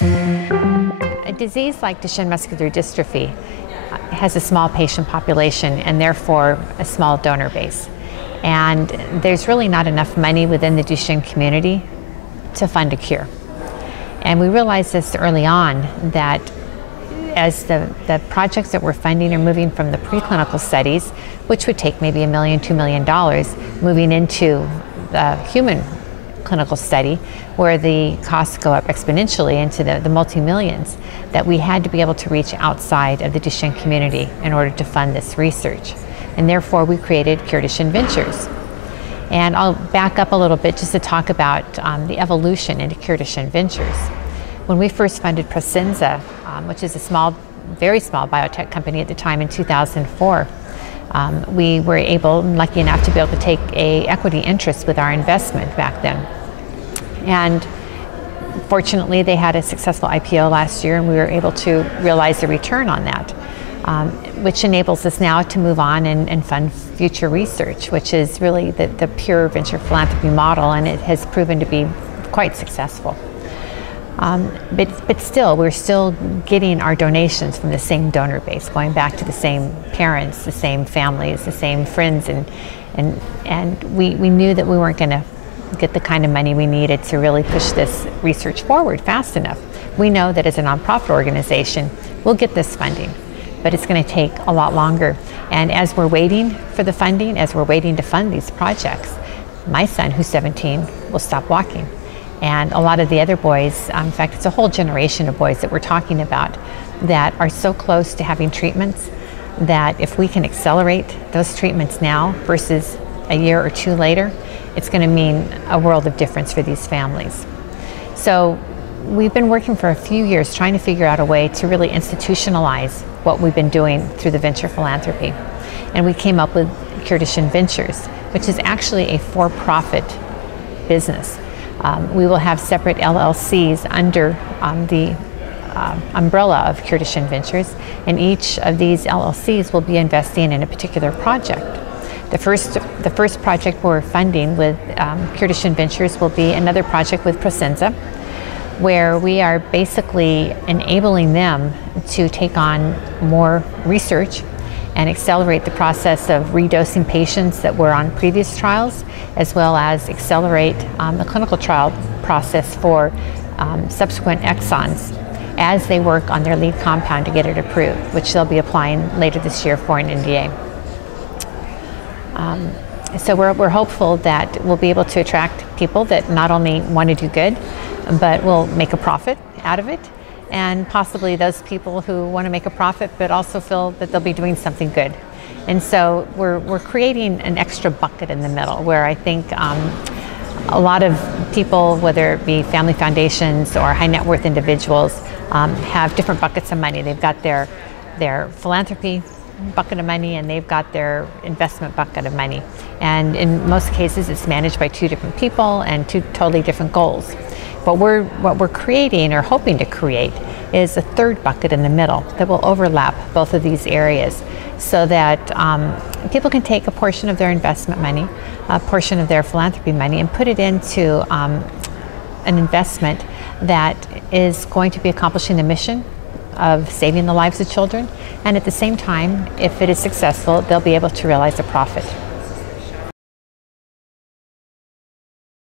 A disease like Duchenne muscular dystrophy has a small patient population and therefore a small donor base. And there's really not enough money within the Duchenne community to fund a cure. And we realized this early on, that as the projects that we're funding are moving from the preclinical studies, which would take maybe $1 million, $2 million, moving into the human clinical study, where the costs go up exponentially into the multi-millions, that we had to be able to reach outside of the Duchenne community in order to fund this research. And therefore we created Cure Duchenne Ventures. And I'll back up a little bit just to talk about the evolution into Cure Duchenne Ventures. When we first funded Prosenza, which is a small, very small biotech company at the time in 2004, we were lucky enough to be able to take an equity interest with our investment back then. And fortunately, they had a successful IPO last year, and we were able to realize the return on that, which enables us now to move on and fund future research, which is really the pure venture philanthropy model, and it has proven to be quite successful. But still, we're still getting our donations from the same donor base, going back to the same parents, the same families, the same friends, and we knew that we weren't going to get the kind of money we needed to really push this research forward fast enough. We know that as a nonprofit organization, we'll get this funding, but it's going to take a lot longer. And as we're waiting for the funding, as we're waiting to fund these projects, my son, who's 17, will stop walking. And a lot of the other boys, in fact, it's a whole generation of boys that we're talking about that are so close to having treatments that if we can accelerate those treatments now versus a year or two later, it's going to mean a world of difference for these families. So we've been working for a few years trying to figure out a way to really institutionalize what we've been doing through the venture philanthropy. And we came up with Cure Duchenne Ventures, which is actually a for-profit business. We will have separate LLCs under the umbrella of Cure Duchenne Ventures, and each of these LLCs will be investing in a particular project. The first project we're funding with Cure Duchenne Ventures will be another project with Prosenza, where we are basically enabling them to take on more research and accelerate the process of redosing patients that were on previous trials, as well as accelerate the clinical trial process for subsequent exons as they work on their lead compound to get it approved, which they'll be applying later this year for an NDA. So we're hopeful that we'll be able to attract people that not only want to do good, but will make a profit out of it, and possibly those people who want to make a profit but also feel that they'll be doing something good. And so we're creating an extra bucket in the middle, where I think a lot of people, whether it be family foundations or high net worth individuals, have different buckets of money. They've got their philanthropy bucket of money, and they've got their investment bucket of money. And in most cases, it's managed by two different people and two totally different goals. But what we're creating, or hoping to create, is a third bucket in the middle that will overlap both of these areas, so that people can take a portion of their investment money, a portion of their philanthropy money, and put it into an investment that is going to be accomplishing the mission of saving the lives of children, and at the same time, if it is successful, they'll be able to realize a profit.